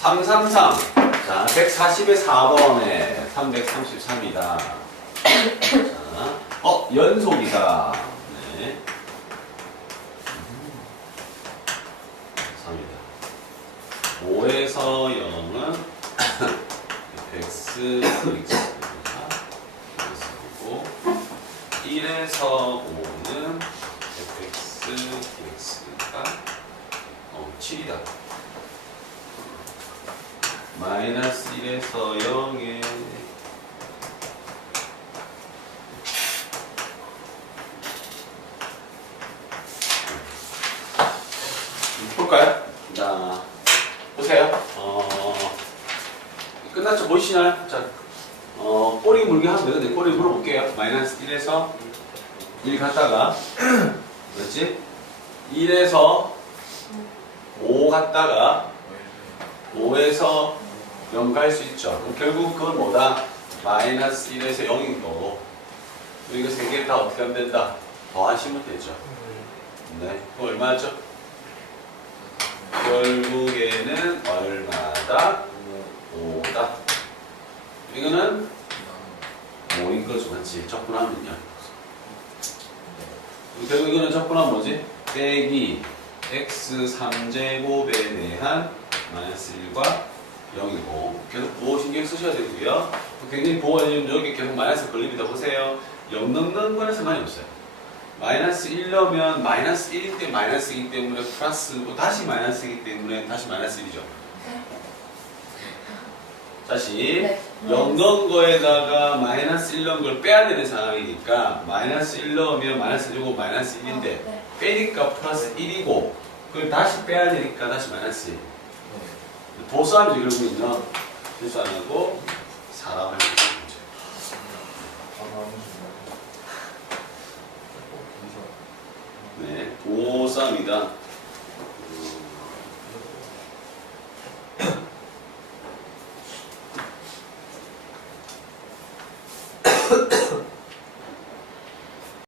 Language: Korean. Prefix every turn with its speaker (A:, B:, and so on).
A: 333. 자, 140의 4번에 333이다. 자, 어, 연속이다. 네. 3이다. 5에서 0은 x, x고 1에서 5는 fx, dx가 어, 7이다. 마이너스 1에서 0에 볼까요? 자, 보세요. 어, 끝났죠? 보이시나요? 자, 어, 꼬리 물기 하면 되는데 꼬리 물어볼게요. 마이너스 1에서 1 갔다가 그렇지? 1에서 5 갔다가 5에서 0갈수 있죠. 결국 그건 뭐다? 마이너스 1에서 0인 거고 이거 세 개 다 어떻게 하면 된다? 더하시면 되죠. 네, 그거 얼마죠? 결국에는 얼마다? 5다. 이거는 5인 거죠, 맞지? 적분하면요. 결국 이거는 적분하면 뭐지? 빼기 x 3제곱에 대한 마이너스 1과 0이고 계속 부호 신경 쓰셔야 되고요. 굉장히 되면 여기 계속 마이너스 걸립니다. 보세요. 0 넣는 거는 상관이 없어요. 마이너스 1 넣으면 마이너스 1일 때 마이너스이기 때문에 플러스고 다시 마이너스이기 때문에 다시 마이너스 1이죠. 다시
B: 네.
A: 0 넣은 거에다가 마이너스 1 넣은 걸 빼야 되는 상황이니까 마이너스 1 넣으면 마이너스 1이고 마이너스 1인데
B: 네.
A: 빼니까 플러스 1이고 그걸 다시 빼야 되니까 다시 마이너스 1 보수하면 결국은요 실수 안 하고 사람을 거죠 네, 보쌈이다